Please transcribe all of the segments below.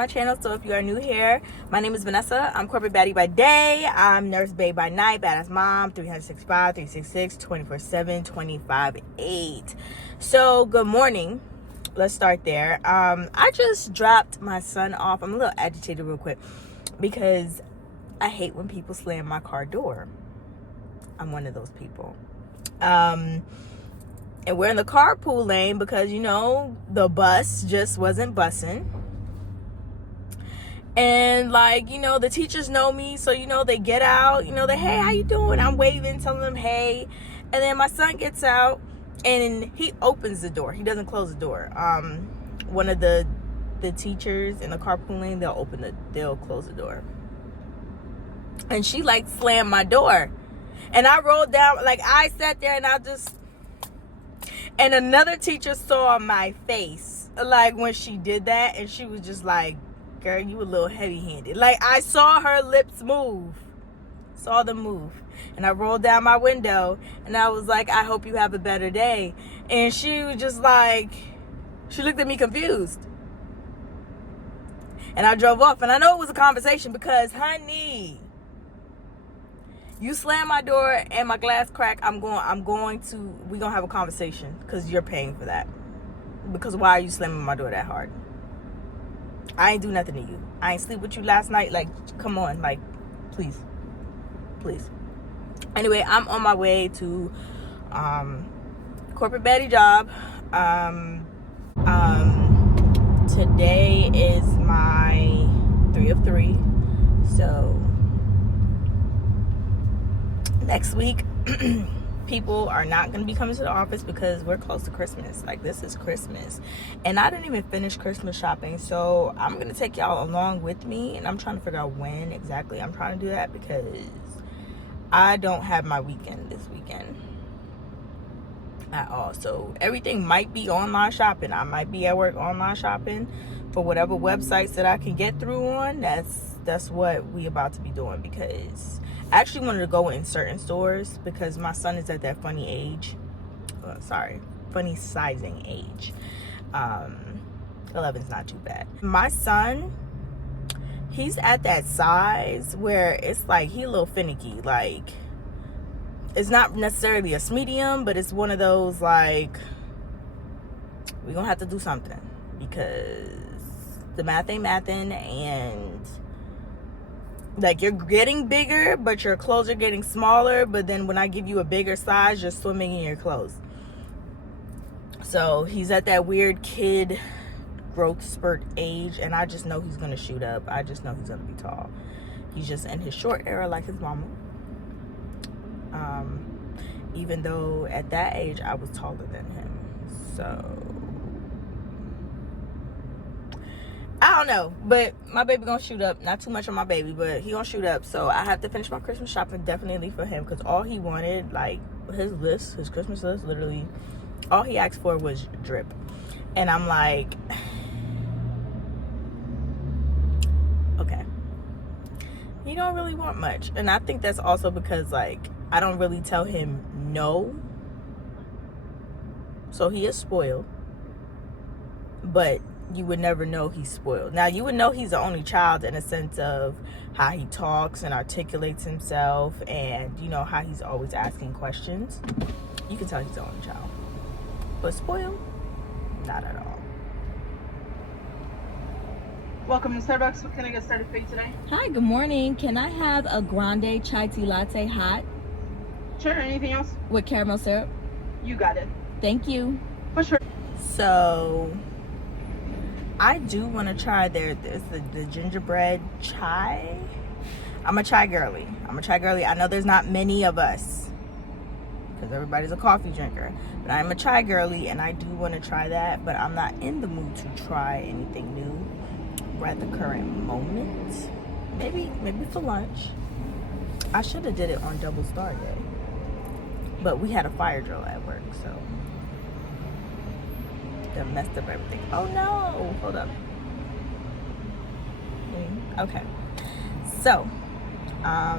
my channel. So if you are new here, my name is Vanessa. I'm corporate baddie by day. I'm nurse babe by night, badass mom, 365, 366, 24/7, 25/8. So good morning. Let's start there. I just dropped my son off. I'm a little agitated real quick because I hate when people slam my car door. I'm one of those people. And we're in the carpool lane because, the bus just wasn't bussing. And, the teachers know me. So, they get out. They, hey, how you doing? I'm waving, telling them, hey. And then my son gets out and he opens the door. He doesn't close the door. One of the teachers in the carpool lane, they'll close the door. And she, slammed my door. And I rolled down, I sat there and and another teacher saw my face, when she did that, and she was just like, girl, you a little heavy-handed. I saw her lips move. Saw them move. And I rolled down my window, and I was like, I hope you have a better day. And she was just she looked at me confused. And I drove off. And I know it was a conversation because, honey, you slam my door and my glass crack, we're going to have a conversation because you're paying for that. Because why are you slamming my door that hard? I ain't do nothing to you. I ain't sleep with you last night. Come on, please. Anyway, I'm on my way to corporate baddie job. Today is my 3 of 3. So next week, people are not going to be coming to the office because we're close to Christmas. This is Christmas. And I didn't even finish Christmas shopping. So I'm going to take y'all along with me. And I'm trying to figure out when exactly I'm trying to do that because I don't have my weekend this weekend at all. So everything might be online shopping. I might be at work online shopping for whatever websites that I can get through on. That's what we about to be doing because I actually wanted to go in certain stores because my son is at that funny age. Funny sizing age. 11's not too bad. My son, he's at that size where it's he a little finicky. It's not necessarily a medium, but it's one of those we're gonna have to do something because the math ain't mathin', and you're getting bigger, but your clothes are getting smaller. But then when I give you a bigger size, you're swimming in your clothes. So he's at that weird kid growth spurt age, and I just know he's going to shoot up. I just know he's going to be tall. He's just in his short era like his mama. Even though at that age, I was taller than him. So I don't know, but my baby gonna shoot up. Not too much on my baby, but he gonna shoot up. So I have to finish my Christmas shopping definitely for him because all he wanted, his Christmas list, literally, all he asked for was drip. And I'm like, okay, he don't really want much. And I think that's also because I don't really tell him no. So he is spoiled, but you would never know he's spoiled. Now, you would know he's the only child in a sense of how he talks and articulates himself and, how he's always asking questions. You can tell he's the only child. But spoiled? Not at all. Welcome to Starbucks. What can I get started for you today? Hi, good morning. Can I have a grande chai tea latte hot? Sure. Anything else? With caramel syrup? You got it. Thank you. For sure. So I do want to try the gingerbread chai. I'm a chai girly. I know there's not many of us because everybody's a coffee drinker, but I'm a chai girly and I do want to try that, but I'm not in the mood to try anything new right at the current moment. Maybe for lunch. I should have did it on Double Star Day, but we had a fire drill at work, so that messed up everything. Oh no, hold up. Okay, so I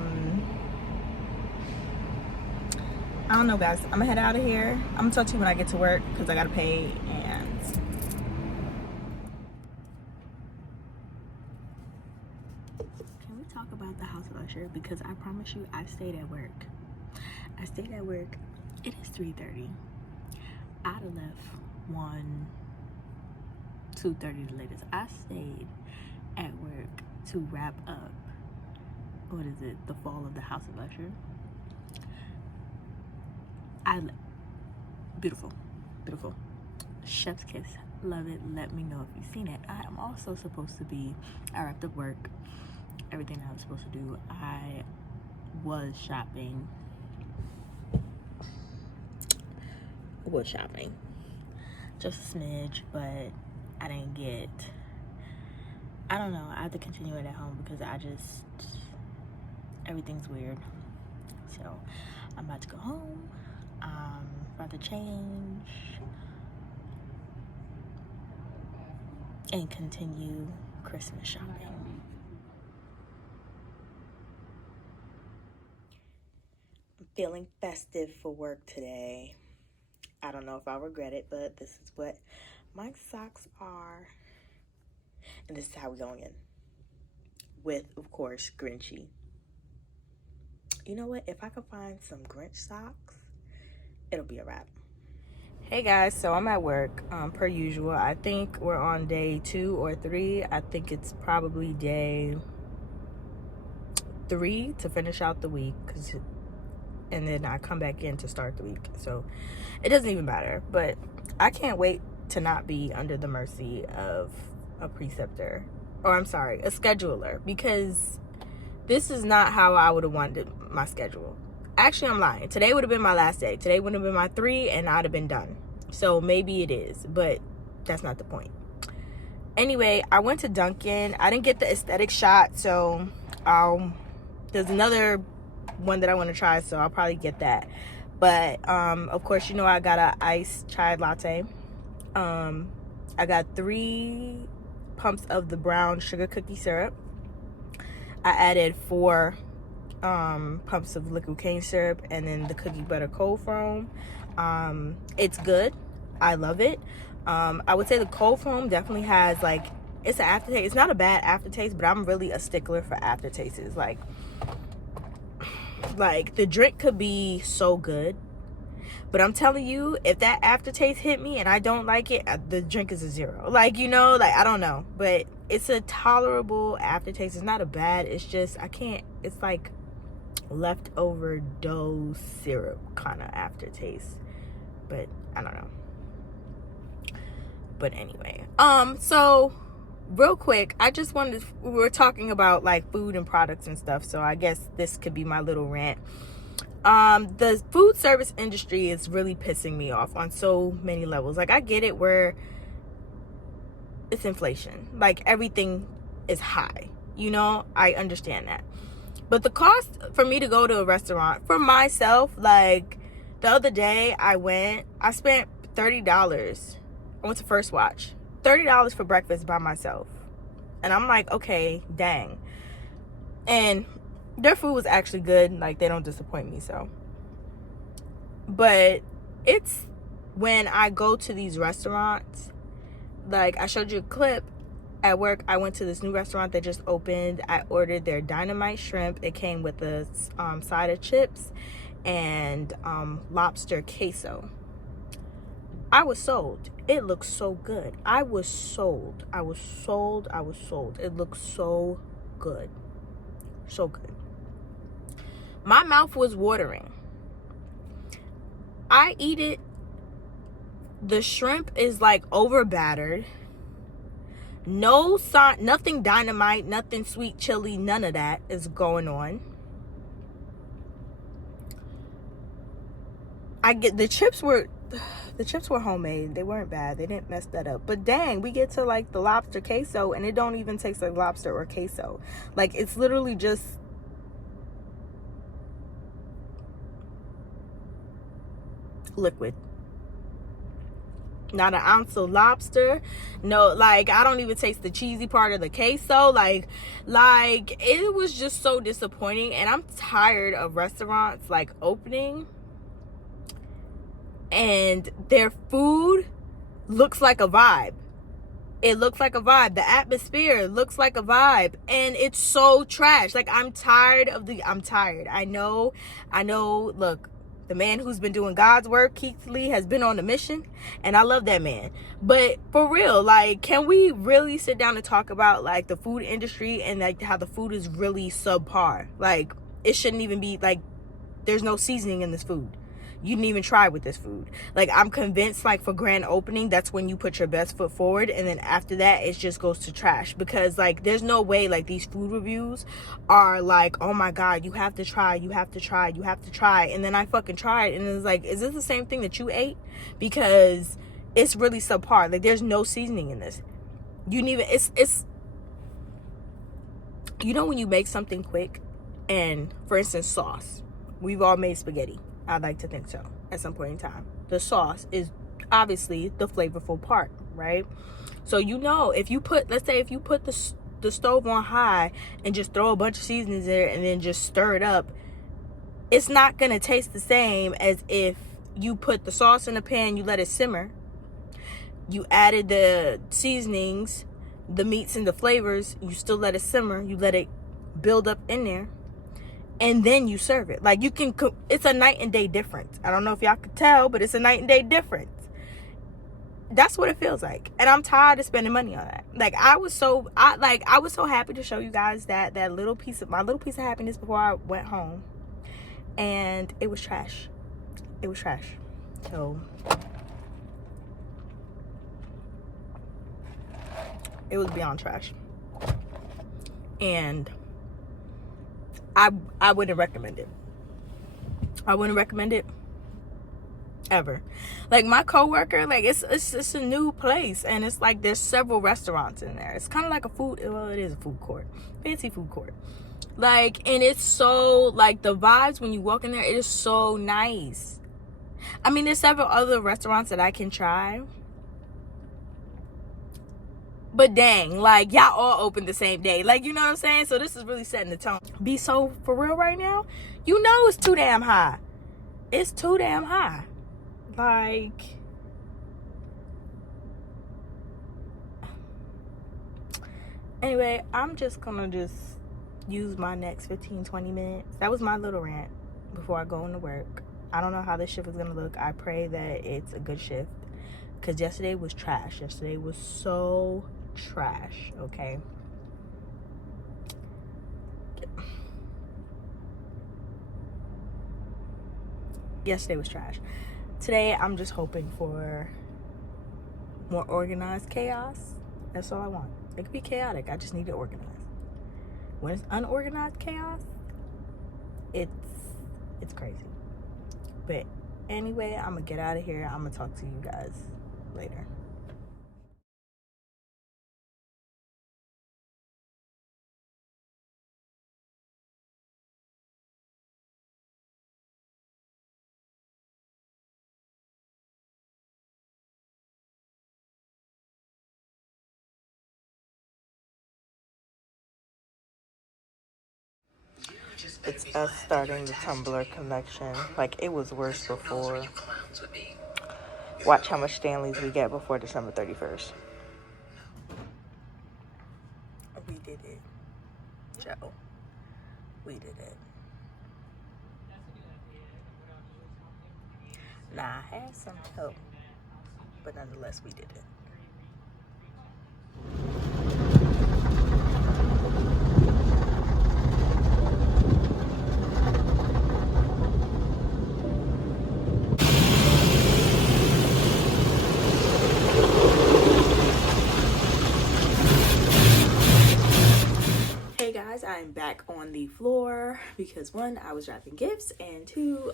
don't know, guys. I'm gonna head out of here. I'm gonna talk to you when I get to work because I gotta pay. And picture because I promise you I stayed at work. It is 3:30. I'd have left 2:30 the latest. I stayed at work to wrap up, what is it, the fall of the House of Usher. Beautiful. Chef's kiss. Love it. Let me know if you've seen it. I am also supposed to be, I wrapped up work, everything I was supposed to do. I was shopping. Just a smidge, but I didn't get, I don't know, I have to continue it at home because everything's weird. So I'm about to go home. About to change and continue Christmas shopping. I'm feeling festive for work today. I don't know if I'll regret it, but this is what my socks are. And this is how we're going in. With, of course, Grinchy. You know what? If I could find some Grinch socks, it'll be a wrap. Hey guys, so I'm at work per usual. I think we're on day 2 or 3. I think it's probably day 3 to finish out the week, and then I come back in to start the week. So it doesn't even matter, but I can't wait to not be under the mercy of a preceptor, or a scheduler, because this is not how I would have wanted my schedule. Actually, I'm lying. Today would have been my last day. Today would have been my 3 and I'd have been done. So maybe it is, but that's not the point. Anyway, I went to Dunkin'. I didn't get the aesthetic shot, so there's another one that I want to try, so I'll probably get that. But of course, you know, I got an iced chai latte. I got 3 pumps of the brown sugar cookie syrup. I added 4 pumps of liquid cane syrup, and then the cookie butter cold foam. It's good. I love it. I would say the cold foam definitely has, like, it's an aftertaste. It's not a bad aftertaste, but I'm really a stickler for aftertastes. Like the drink could be so good, but I'm telling you, if that aftertaste hit me and I don't like it, the drink is a 0. Like, you know, like, I don't know, but it's a tolerable aftertaste. It's not a bad, it's just, I can't, it's like leftover dough syrup kind of aftertaste, but I don't know. But anyway, so real quick, I just wanted, we were talking about like food and products and stuff, so I guess this could be my little rant. The food service industry is really pissing me off on so many levels. Like, I get it where it's inflation, like everything is high, you know, I understand that. But the cost for me to go to a restaurant for myself, like the other day I spent $30. I went to First Watch. $30 for breakfast by myself. And I'm like, okay, dang. And their food was actually good. Like, they don't disappoint me, so. But it's when I go to these restaurants, like I showed you a clip at work. I went to this new restaurant that just opened. I ordered their dynamite shrimp. It came with a side of chips and lobster queso. I was sold. It looks so good. I was sold. It looks so good. So good. My mouth was watering. I eat it. The shrimp is like over battered. No sauce, nothing dynamite, nothing sweet chili, none of that is going on. The chips were homemade. They weren't bad. They didn't mess that up. But dang, we get to like the lobster queso and it don't even taste like lobster or queso. Like, it's literally just liquid. Not an ounce of lobster. No, like, I don't even taste the cheesy part of the queso. Like it was just so disappointing. And I'm tired of restaurants like opening and their food looks like a vibe. It looks like a vibe. The atmosphere looks like a vibe. And it's so trash. Like, I'm tired. I know. Look, the man who's been doing God's work, Keith Lee, has been on a mission. And I love that man. But for real, like, can we really sit down and talk about, like, the food industry and, like, how the food is really subpar? Like, it shouldn't even be, like, there's no seasoning in this food. You didn't even try with this food. Like, I'm convinced, like, for grand opening, that's when you put your best foot forward, and then after that it just goes to trash. Because, like, there's no way, like, these food reviews are like, oh my god, you have to try, and then I fucking tried, and it's like, is this the same thing that you ate? Because it's really subpar. Like, there's no seasoning in this. You need it's you know, when you make something quick, and for instance, sauce, we've all made spaghetti. I'd like to think so at some point in time. The sauce is obviously the flavorful part, right? So, you know, if you put, let's say if you put the stove on high and just throw a bunch of seasonings there and then just stir it up, it's not gonna taste the same as if you put the sauce in a pan, you let it simmer, you added the seasonings, the meats and the flavors, you still let it simmer, you let it build up in there, and then you serve it. Like, you can, it's a night and day difference. I don't know if y'all could tell, but it's a night and day difference. That's what it feels like. And I'm tired of spending money on that. Like, I was so happy to show you guys that little piece of happiness before I went home. And it was trash. It was trash. So it was beyond trash. And I wouldn't recommend it. I wouldn't recommend it ever. Like, my coworker, like, it's a new place, and it's like there's several restaurants in there. It's kind of like it is a food court, fancy food court. Like, and it's so, like, the vibes when you walk in there, it is so nice. I mean, there's several other restaurants that I can try. But dang, like, y'all all open the same day. Like, you know what I'm saying? So this is really setting the tone. Be so for real right now. You know it's too damn high. It's too damn high. Like, anyway, I'm just gonna use my next 15-20 minutes. That was my little rant before I go into work. I don't know how this shift is gonna look. I pray that it's a good shift, because yesterday was trash. Yesterday was so trash. Okay, yesterday was trash. Today I'm just hoping for more organized chaos. That's all I want. It could be chaotic, I just need it organized. When it's unorganized chaos, it's crazy. But anyway, I'm gonna get out of here. I'm gonna talk to you guys later. It's us starting the Tumblr connection. Like, it was worse before. Watch how much Stanleys we get before December 31st. We did it. Joe. We did it. Nah, I had some help. But nonetheless, we did it. Hey guys, I'm back on the floor because one, I was wrapping gifts, and two,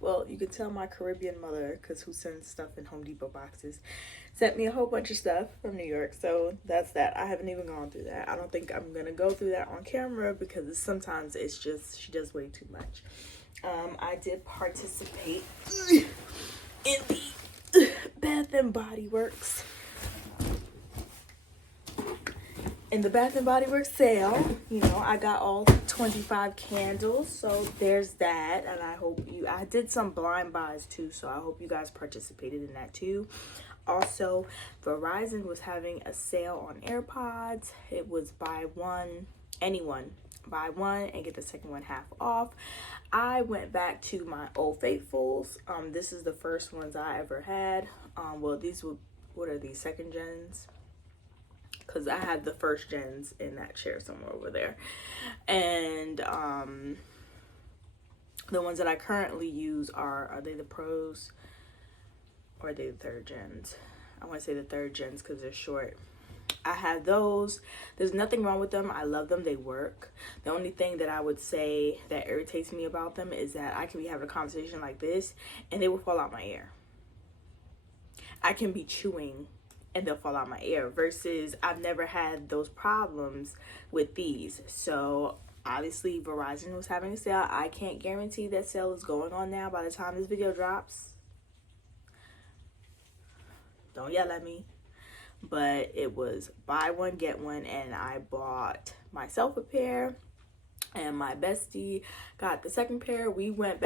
well, you can tell my Caribbean mother, because who sends stuff in Home Depot boxes, sent me a whole bunch of stuff from New York. So that's that. I haven't even gone through that. I don't think I'm gonna go through that on camera, because sometimes it's just, she does way too much. I did participate in the Bath and Body Works in the Bath and Body Works sale, you know, I got all 25 candles, so there's that. And I did some blind buys too, so I hope you guys participated in that too. Also, Verizon was having a sale on AirPods. It was buy one and get the second one half off. I went back to my Old Faithfuls. This is the first ones I ever had. Well, what are these, second gens? Because I had the first gens in that chair somewhere over there. And the ones that I currently use are they the pros or are they the third gens? I want to say the third gens because they're short. I have those. There's nothing wrong with them. I love them. They work. The only thing that I would say that irritates me about them is that I can be having a conversation like this and they will fall out my ear. I can be chewing and they'll fall out my ear, versus I've never had those problems with these. So obviously Verizon was having a sale. I can't guarantee that sale is going on now by the time this video drops. Don't yell at me. But it was buy one, get one, and I bought myself a pair and my bestie got the second pair. We both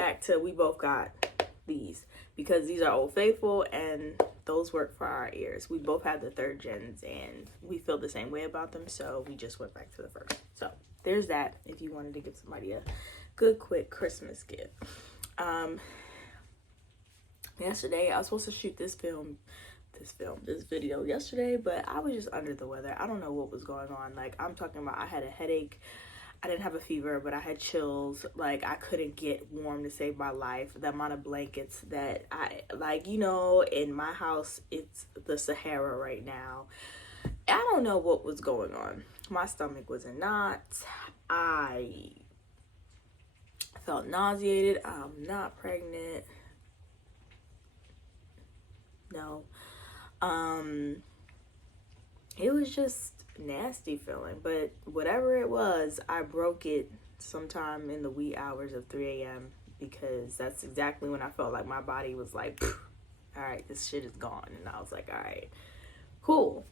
got these because these are Old Faithful and those work for our ears. We both have the third gens and we feel the same way about them, so we just went back to the first. So there's that if you wanted to give somebody a good quick Christmas gift. Yesterday I was supposed to shoot this video yesterday, but I was just under the weather. I don't know what was going on. Like, I'm talking about, I had a headache. I didn't have a fever, but I had chills. Like, I couldn't get warm to save my life. The amount of blankets that I, like, you know, in my house, it's the Sahara right now. I don't know what was going on. My stomach was in knots. I felt nauseated. I'm not pregnant. No. It was just nasty feeling, but whatever it was, I broke it sometime in the wee hours of 3 a.m. because that's exactly when I felt like my body was like, all right, this shit is gone. And I was like, all right, cool.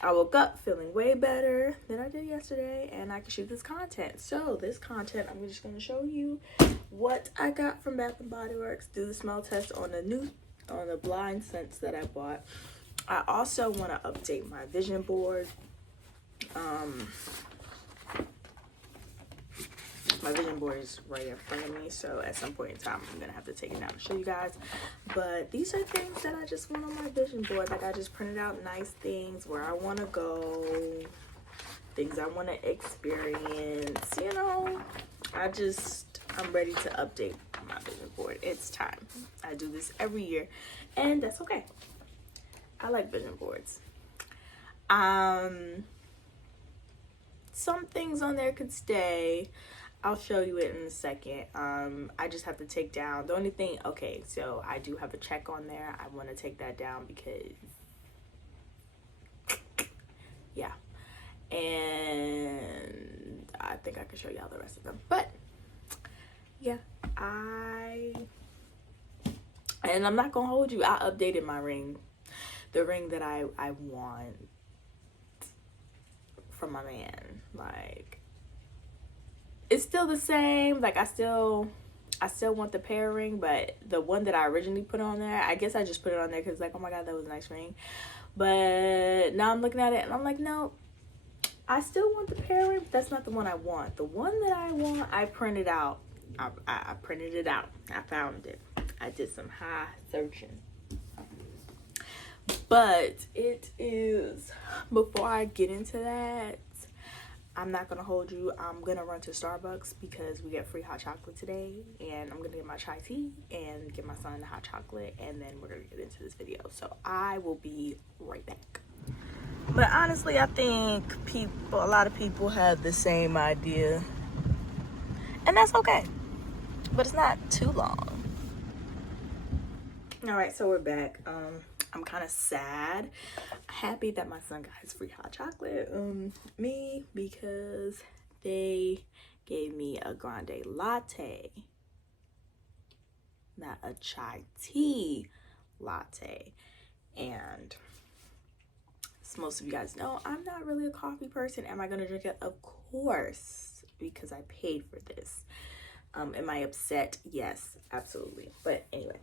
I woke up feeling way better than I did yesterday, and I can shoot this content. So this content, I'm just going to show you what I got from Bath and Body Works, do the smell test on the blind scents that I bought. I also want to update my vision board. My vision board is right in front of me, so at some point in time I'm gonna have to take it down and show you guys. But these are things that I just want on my vision board. Like, I just printed out nice things, where I want to go, things I want to experience, you know. I'm ready to update my vision board. It's time. I do this every year, and that's okay. I like vision boards. Some things on there could stay. I'll show you it in a second. I just have to take down the only thing. Okay, so I do have a check on there. I want to take that down because, yeah, and I think I can show y'all the rest of them. But yeah, and I'm not gonna hold you. I updated my ring. The ring that I want from my man. Like, it's still the same. Like, I still want the pear ring, but the one that I originally put on there, I guess I just put it on there because, like, oh my god, that was a nice ring. But now I'm looking at it and I'm like, no, I still want the pear ring, but that's not the one I want. The one that I want, I printed out. I printed it out. I found it. I did some high searching. But it is, before I get into that, I'm not gonna hold you. I'm gonna run to Starbucks because we get free hot chocolate today, and I'm gonna get my chai tea and get my son the hot chocolate, and then we're gonna get into this video. So I will be right back. But honestly, I think a lot of people have the same idea, and that's okay. But it's not too long. All right, so we're back. I'm kind of sad, happy that my son got his free hot chocolate. Me, because they gave me a grande latte, not a chai tea latte. And as most of you guys know, I'm not really a coffee person. Am I gonna drink it? Of course, because I paid for this. Am I upset? Yes, absolutely. But anyway,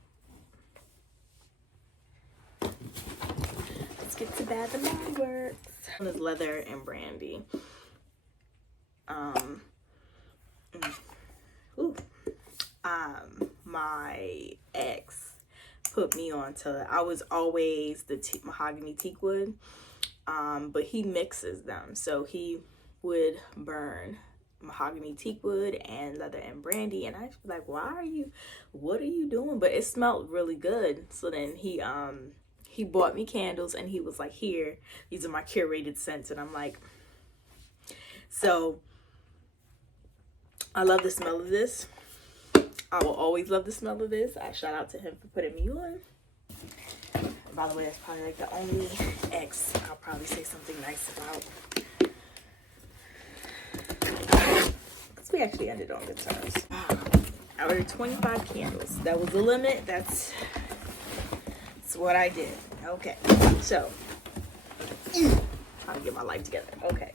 let's get to Bad the Mind Works. This one is leather and brandy. My ex put me on to, I was always the mahogany teak wood, but he mixes them. So he would burn mahogany teak wood and leather and brandy, and I was like, what are you doing? But it smelled really good. So then he bought me candles, and he was like, here, these are my curated scents. And I'm like, so I love the smell of this. I will always love the smell of this. I shout out to him for putting me on. And by the way, that's probably like the only ex I'll probably say something nice about. Because we actually ended on good terms. I ordered 25 candles. That was the limit. That's what I did. Okay. So, trying to get my life together. Okay.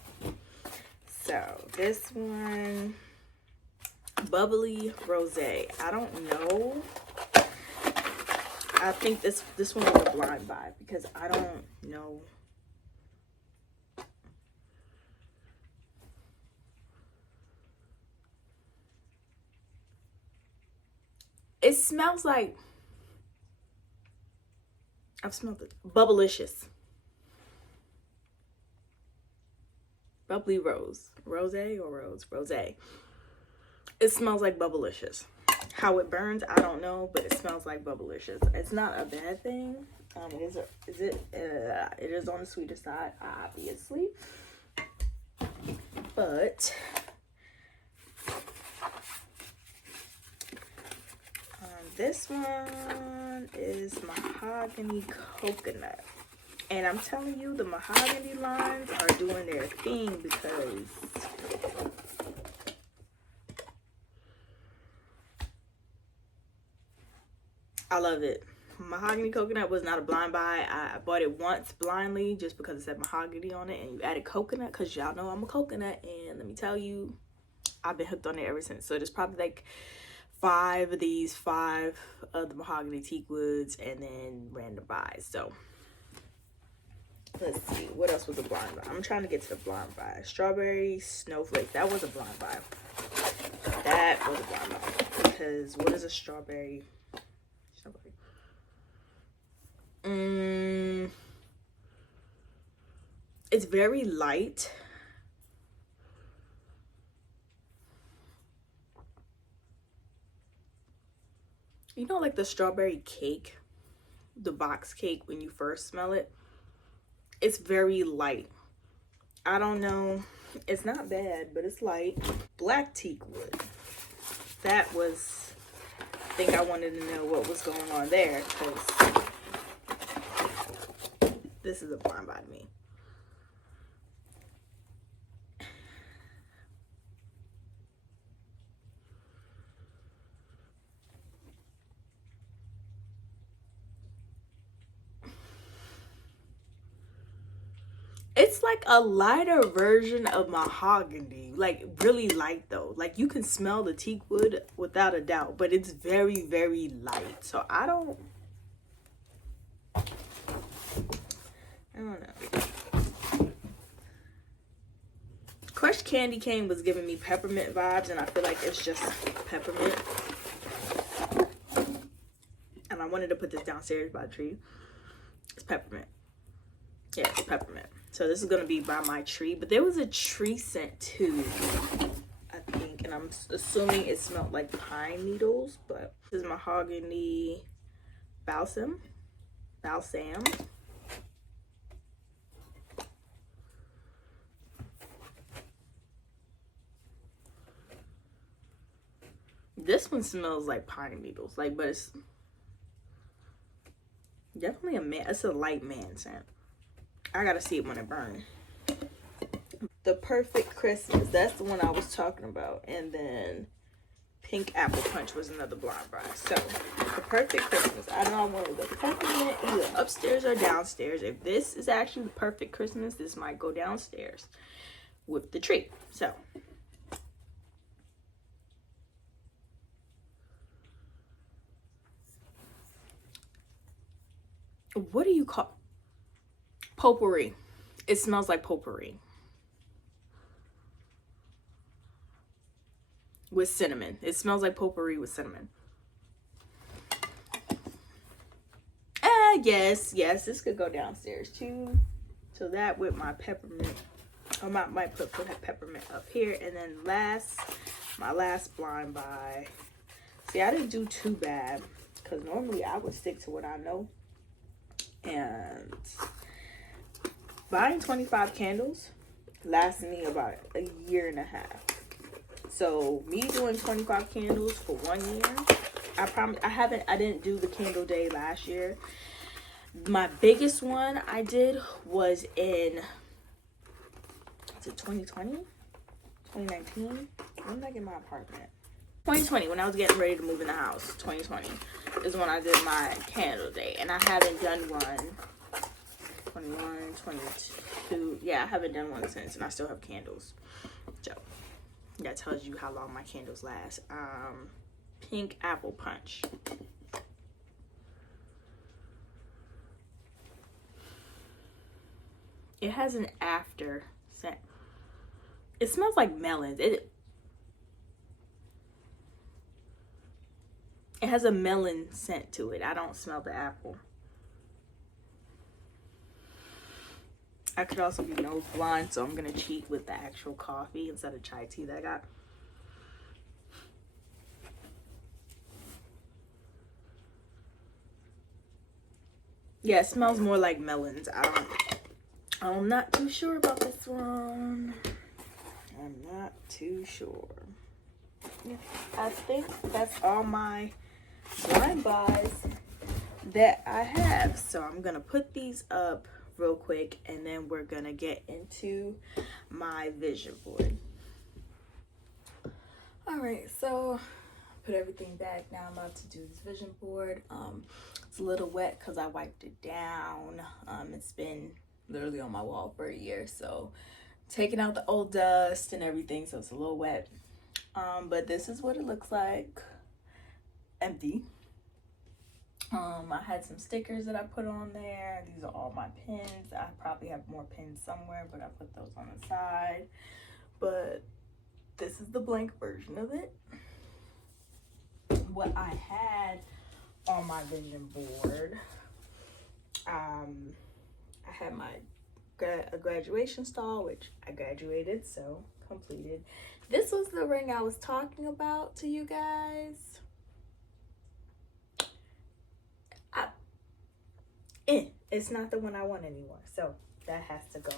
So, this one, bubbly rosé. I don't know. I think this one was a blind buy because I don't know. It smells like, I've smelled it, bubblicious. Bubbly rose. Rosé or rose? Rosé. It smells like bubblicious. How it burns, I don't know, but it smells like bubblicious. It's not a bad thing. It is on the sweeter side, obviously. But this one is mahogany coconut. And I'm telling you, the mahogany lines are doing their thing because I love it. Mahogany coconut was not a blind buy. I bought it once blindly just because it said mahogany on it, and you added coconut because y'all know I'm a coconut, and let me tell you, I've been hooked on it ever since. So there's probably like 5 of these, 5 of the mahogany teak woods, and then random buys. So let's see, what else was a blind buy? I'm trying to get to the blind buy. Strawberry snowflake. That was a blind buy. That was a blind buy. Because what is a strawberry? It's very light. You know, like the strawberry cake, the box cake, when you first smell it, it's very light. I don't know, it's not bad, but it's light. Black teak wood. That was, I think I wanted to know what was going on there, because this is a blind by me. It's like a lighter version of mahogany, like really light though. Like you can smell the teak wood without a doubt, but it's very, very light. So I don't know. Crushed candy cane was giving me peppermint vibes, and I feel like it's just peppermint. And I wanted to put this downstairs by the tree. It's peppermint. Yeah, it's peppermint. So this is gonna be by my tree, but there was a tree scent too, I think, and I'm assuming it smelled like pine needles, but this is mahogany balsam. This one smells like pine needles, like, but it's definitely it's a light man scent. I gotta see it when it burns. The Perfect Christmas, that's the one I was talking about. And then Pink Apple Punch was another blind buy. So, the perfect Christmas. I know I wanted the peppermint either upstairs or downstairs. If this is actually the perfect Christmas, this might go downstairs with the tree. So, what do you call potpourri? It smells like potpourri with cinnamon. It smells like potpourri with cinnamon. Yes, this could go downstairs too. So that with my peppermint, I might put peppermint up here. And then my last blind buy. See, I didn't do too bad because normally I would stick to what I know. And buying 25 candles lasted me about a year and a half. So me doing 25 candles for 1 year, I didn't do the candle day last year. My biggest one I did was in, is it 2020? 2019? When did I get my apartment? 2020, when I was getting ready to move in the house. 2020 is when I did my candle day. And I haven't done one. 21, 22. Yeah, I haven't done one since. And I still have candles. So, that tells you how long my candles last. Pink Apple Punch. It has an after scent. It smells like melons. It has a melon scent to it. I don't smell the apple. I could also be nose blind, so I'm gonna cheat with the actual coffee instead of chai tea that I got. Yeah, it smells more like melons. I'm not too sure about this one. I'm not too sure. I think that's all my blind buys that I have. So I'm gonna put these up real quick and then we're gonna get into my vision board. All right, so put everything back. Now I'm about to do this vision board. It's a little wet because I wiped it down. It's been literally on my wall for a year, so taking out the old dust and everything, so it's a little wet. But this is what it looks like empty. I had some stickers that I put on there. These are all my pins. I probably have more pins somewhere, but I put those on the side. But this is the blank version of it. What I had on my vision board, I had a graduation stall, which I graduated, so completed. This was the ring I was talking about to you guys. It's not the one I want anymore, so that has to go.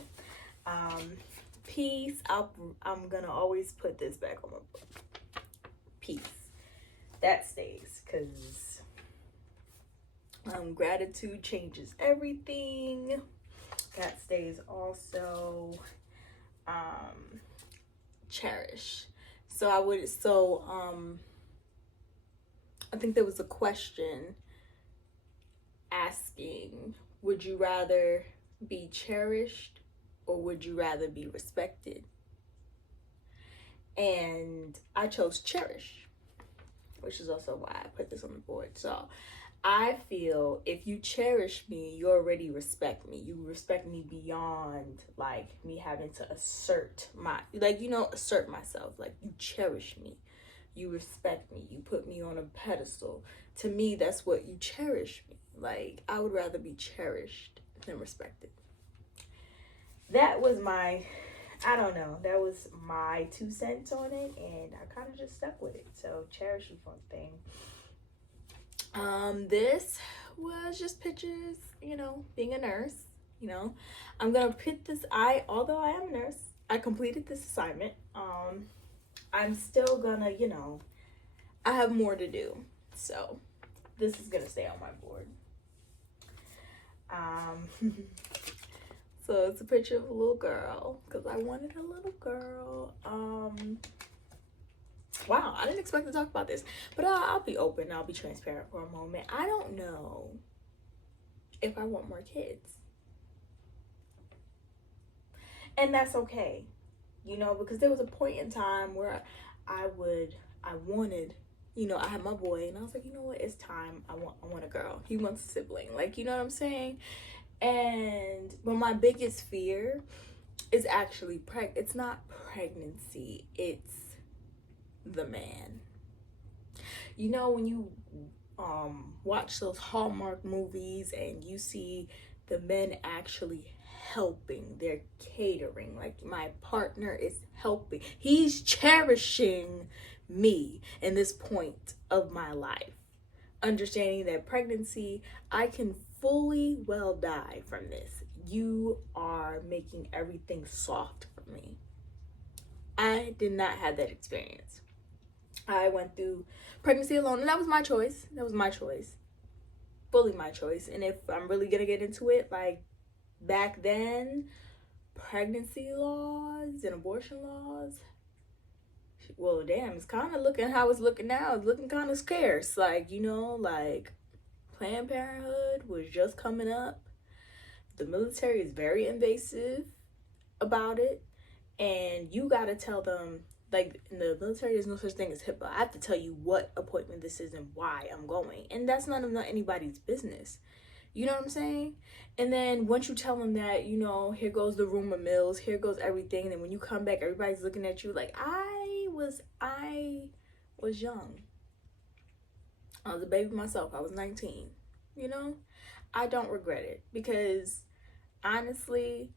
Peace. I'm gonna always put this back on my book. Peace. That stays, because gratitude changes everything. That stays also. Cherish. I think there was a question asking, would you rather be cherished or would you rather be respected? And I chose cherish, which is also why I put this on the board. So I feel if you cherish me, you already respect me. You respect me beyond like me having to assert myself. Like, you cherish me. You respect me. You put me on a pedestal. To me, that's what you cherish me. Like, I would rather be cherished than respected. That was my 2 cents on it, and I kind of just stuck with it. So cherish is one thing. This was just pictures, being a nurse. I'm gonna put this. Although I am a nurse, I completed this assignment. I'm still gonna, I have more to do, so this is gonna stay on my board. So it's a picture of a little girl because I wanted a little girl. Wow, I didn't expect to talk about this, but I'll be open. I'll be transparent for a moment. I don't know if I want more kids, and that's okay, you know, because there was a point in time where I wanted, you know, I had my boy, and I was like, you know what, it's time. I want a girl. He wants a sibling, like, you know what I'm saying? But my biggest fear is actually it's not pregnancy, it's the man. You know, when you watch those Hallmark movies and you see the men actually helping, they're catering, like my partner is helping, he's cherishing me in this point of my life, understanding that pregnancy, I can fully well die from this. You are making everything soft for me. I did not have that experience. I went through pregnancy alone, and that was my choice. That was my choice. Fully my choice. And if I'm really gonna get into it, like back then, pregnancy laws and abortion laws, well, damn, it's kind of looking how it's looking now. It's looking kind of scarce. Like, you know, like Planned Parenthood was just coming up. The military is very invasive about it. And you gotta tell them, like in the military, there's no such thing as HIPAA. I have to tell you what appointment this is and why I'm going. And that's none of anybody's business. You know what I'm saying? And then once you tell them that, you know, here goes the rumor mills, here goes everything. And then when you come back, everybody's looking at you like, I was young. I was a baby myself. I was 19. You know? I don't regret it because honestly,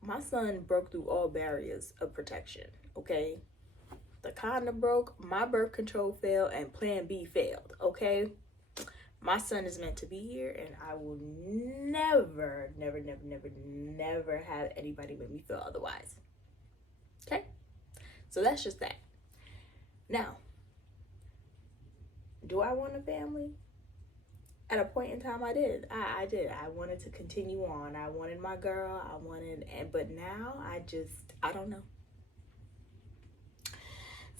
my son broke through all barriers of protection, okay? The condom broke, my birth control failed, and plan B failed, okay? My son is meant to be here, and I will never, never, never, never, never have anybody make me feel otherwise. Okay? So that's just that. Now, do I want a family? At a point in time, I did. I did. I wanted to continue on. I wanted my girl. But now I don't know.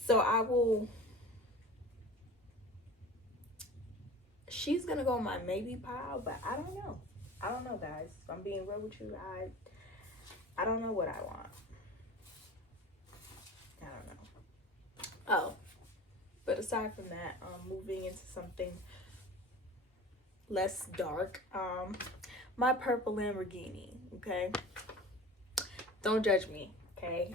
So she's gonna go on my maybe pile, but I don't know. I don't know, guys. If I'm being real with you, I don't know what I want. I don't know. Oh, but aside from that, moving into something less dark, my purple Lamborghini, okay? Don't judge me, okay?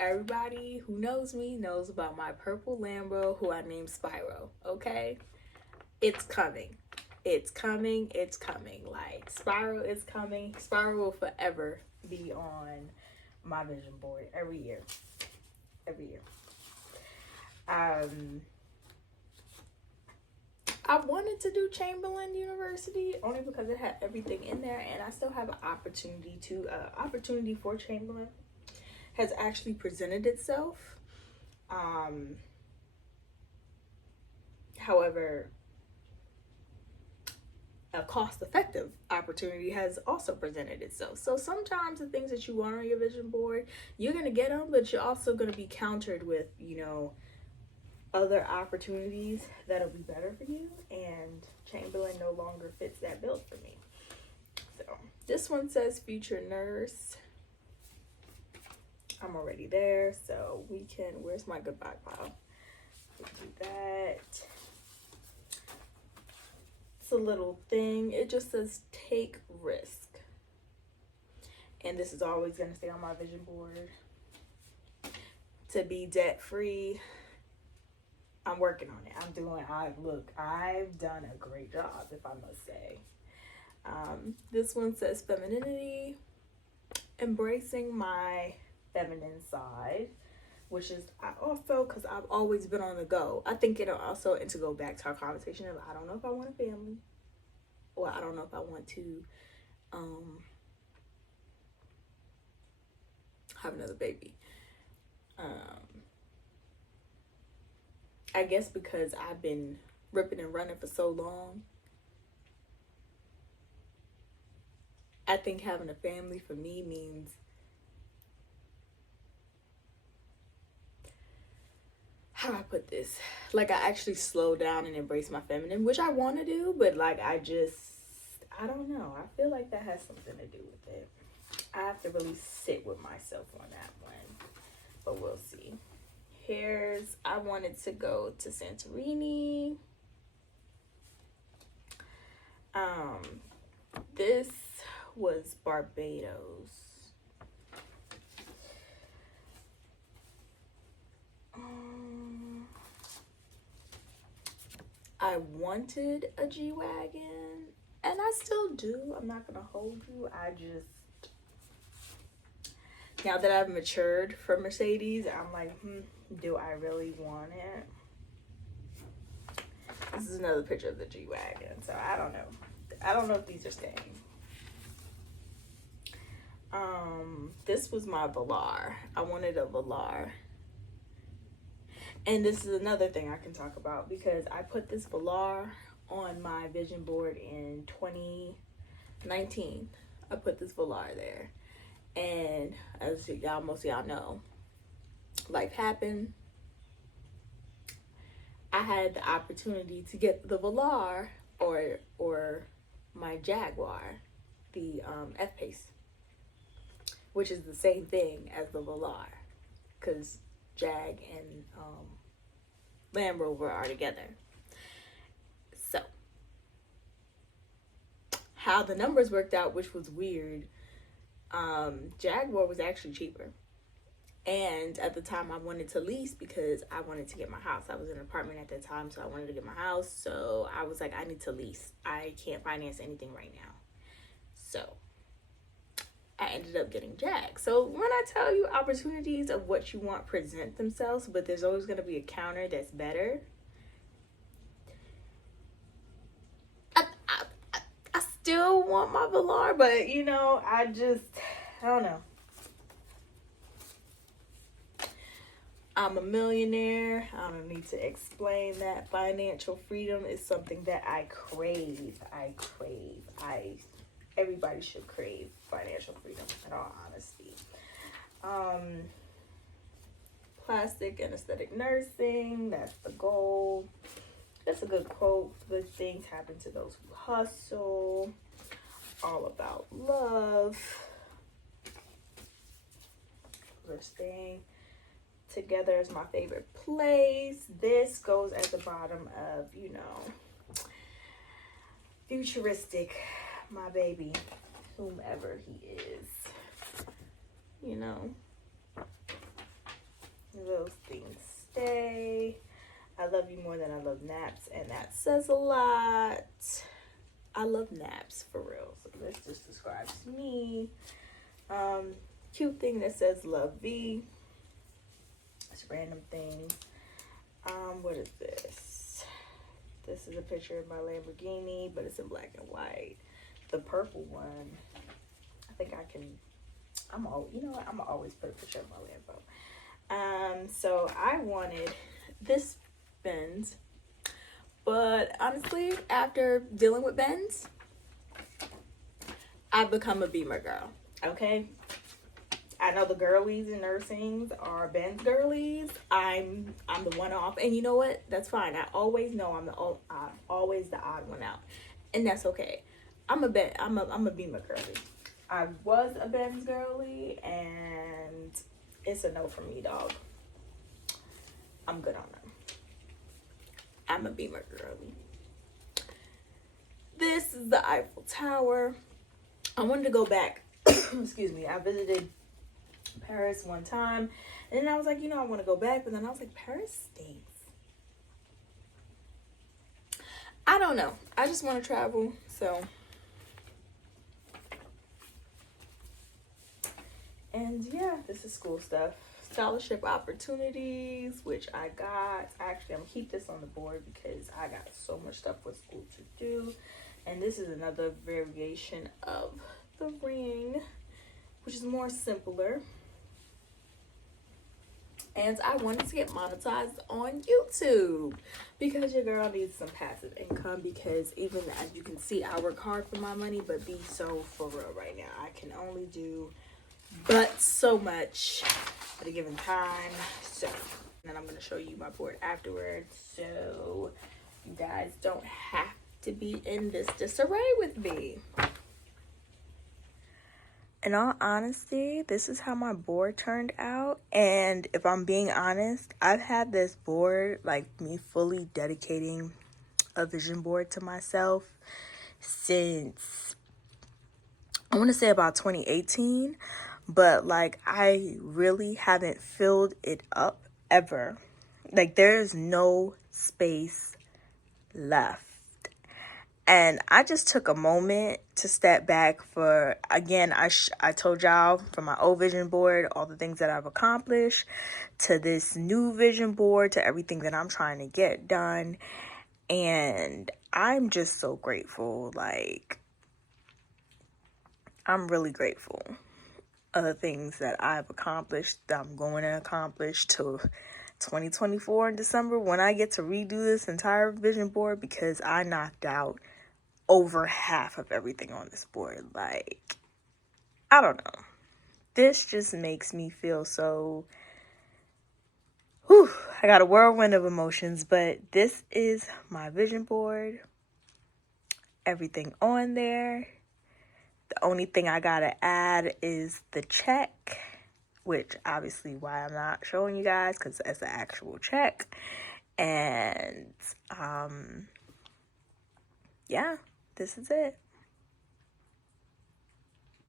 Everybody who knows me knows about my purple Lambo, who I named Spyro, okay? It's coming. It's coming. It's coming. Like, Spyro is coming. Spyro will forever be on my vision board every year. Every year. I wanted to do Chamberlain University only because it had everything in there, and I still have an opportunity for Chamberlain has actually presented itself. However, a cost-effective opportunity has also presented itself. So sometimes the things that you want on your vision board, you're gonna get them, but you're also gonna be countered with, you know, other opportunities that'll be better for you, and Chamberlain no longer fits that bill for me. So this one says future nurse. I'm already there, so we can, where's my goodbye pile? We'll do that. It's a little thing. It just says take risk. And this is always going to stay on my vision board. To be debt free. I'm working on it. I've done a great job, if I must say. This one says femininity. Embracing my feminine side, which is I also, because I've always been on the go. I think it'll also, and to go back to our conversation of, I don't know if I want a family, or I don't know if I want to have another baby. I guess because I've been ripping and running for so long, I think having a family for me means how do I put this? Like, I actually slow down and embrace my feminine, which I want to do, but like, I don't know. I feel like that has something to do with it. I have to really sit with myself on that one, but we'll see. Here's, I wanted to go to Santorini. This was Barbados. I wanted a G-Wagon, and I still do. I'm not gonna hold you. I just, now that I've matured from Mercedes, I'm like, do I really want it? This is another picture of the G-Wagon, so I don't know. I don't know if these are staying. This was my Velar. I wanted a Velar. And this is another thing I can talk about, because I put this Velar on my vision board in 2019. I put this Velar there. And as y'all, most of y'all know, life happened. I had the opportunity to get the Velar or my Jaguar, the F-Pace, which is the same thing as the Velar, because Jag and Land Rover are together. So, how the numbers worked out, which was weird, Jaguar was actually cheaper. And at the time, I wanted to lease because I wanted to get my house. I was in an apartment at that time, so I wanted to get my house. So I was like, I need to lease. I can't finance anything right now. So I ended up getting Jag. So when I tell you, opportunities of what you want present themselves, but there's always going to be a counter that's better. I still want my Velar, but you know, I don't know. I'm a millionaire. I don't need to explain that. Financial freedom is something that I crave. Everybody should crave financial freedom, in all honesty. Plastic and aesthetic nursing, that's the goal. That's a good quote. Good things happen to those who hustle. All about love. We're staying together is my favorite place. This goes at the bottom of, you know, futuristic, my baby, whomever he is. You know, those things stay. I love you more than I love naps, and that says a lot. I love naps, for real. So this just describes me. Cute thing that says love V. It's a random thing. What is this? This is a picture of my Lamborghini, but it's in black and white. The purple one, I think I can, you know what? I'm gonna always put a picture of my Lambo. So I wanted this Benz, but honestly, after dealing with Benz, I've become a Beamer girl. Okay. I know the girlies in nursing are Benz girlies. I'm the one off, and you know what? That's fine. I always know I'm always the odd one out, and that's okay. I'm a Beamer girly. I was a Benz girly, and it's a no for me, dog. I'm good on them. I'm a Beamer girly. This is the Eiffel Tower. I wanted to go back. Excuse me. I visited Paris one time, and then I was like, you know, I want to go back, but then I was like, Paris stinks. I don't know. I just want to travel, so. And yeah, this is school stuff. Scholarship opportunities, which I got. Actually, I'm gonna keep this on the board because I got so much stuff with school to do. And this is another variation of the ring, which is more simpler. And I wanted to get monetized on YouTube because your girl needs some passive income, because even as you can see, I work hard for my money, but be so for real right now. I can only do but so much at a given time. So and I'm going to show you my board afterwards, so you guys don't have to be in this disarray with me. In all honesty, this is how my board turned out. And if I'm being honest, I've had this board, like me fully dedicating a vision board to myself since, I want to say about 2018. But like, I really haven't filled it up ever. Like, there's no space left. And I just took a moment to step back for, again, I told y'all from my old vision board, all the things that I've accomplished, to this new vision board, to everything that I'm trying to get done. And I'm just so grateful. Like, I'm really grateful of the things that I've accomplished, that I'm going to accomplish till 2024 in December, when I get to redo this entire vision board, because I knocked out over half of everything on this board. Like, I don't know. This just makes me feel so, whew, I got a whirlwind of emotions, but this is my vision board. Everything on there. The only thing I gotta add is the check, which obviously why I'm not showing you guys, because that's the actual check. And yeah, this is it.